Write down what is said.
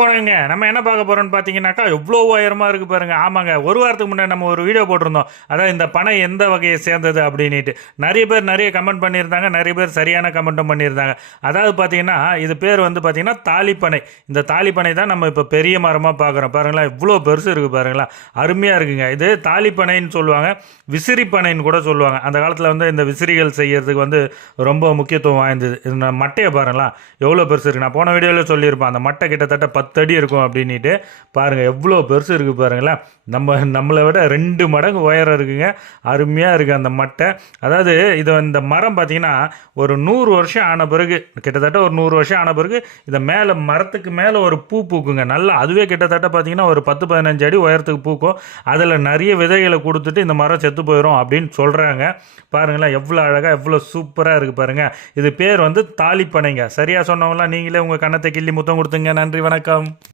வணக்கம்ங்க நம்ம என்ன பார்க்க போகிறோம்னு பார்த்தீங்கன்னாக்கா எவ்வளோ உயரமாக இருக்குது பாருங்கள் ஆமாங்க ஒரு வாரத்துக்கு முன்னாடி நம்ம ஒரு வீடியோ போட்டிருந்தோம். அதாவது இந்த பனை எந்த வகையை சேர்ந்தது அப்படின்ட்டு நிறைய பேர் நிறைய கமெண்ட் பண்ணியிருந்தாங்க. நிறைய பேர் சரியான கமெண்ட்டும் பண்ணியிருந்தாங்க. அதாவது பார்த்தீங்கன்னா இது பேர் வந்து பார்த்தீங்கன்னா தாலிப்பனை. இந்த தாலிப்பனை தான் நம்ம இப்போ பெரிய மரமாக பார்க்குறோம். பாருங்களேன் இவ்வளோ பெருசு இருக்குது பாருங்களா அருமையாக இருக்குங்க. இது தாலிப்பனைன்னு சொல்லுவாங்க. விசிறிப்பனைன்னு கூட சொல்லுவாங்க. அந்த காலத்தில் வந்து இந்த விசிறிகள் செய்கிறதுக்கு வந்து ரொம்ப முக்கியத்துவம் வாய்ந்தது. இந்த மட்டையை பாருங்களா எவ்வளோ பெருசு இருக்குது நான் போன வீடியோவில் சொல்லியிருப்பேன். அந்த மட்டை கிட்டத்தட்ட பத்து அடி இருக்கும் அப்படின்ட்டு பாருங்கள் எவ்வளோ பெருசு இருக்குது பாருங்களேன். நம்ம நம்மளை விட ரெண்டு மடங்கு உயரம் இருக்குங்க. அருமையாக இருக்குது அந்த மட்டை. அதாவது இது இந்த மரம் பார்த்தீங்கன்னா ஒரு நூறு வருஷம் ஆன பிறகு கிட்டத்தட்ட ஒரு நூறு வருஷம் ஆன பிறகு இதை மேலே மரத்துக்கு மேலே ஒரு பூ பூக்குங்க. நல்லா அதுவே கிட்டத்தட்ட பார்த்தீங்கன்னா ஒரு பத்து பதினஞ்சு அடி உயரத்துக்கு பூக்கும். அதில் நிறைய விதைகளை கொடுத்துட்டு இந்த மரம் செத்து போயிடும் அப்படின்னு சொல்கிறாங்க பாருங்களேன் எவ்வளோ அழகாக எவ்வளோ சூப்பராக இருக்குது பாருங்கள் இது பேர் வந்து தாலிப்பனைங்க சரியாக சொன்னவங்களாம் நீங்களே உங்கள் கண்ணத்தை கிள்ளி முத்தம் கொடுத்துங்க. நன்றி வணக்கம். welcome.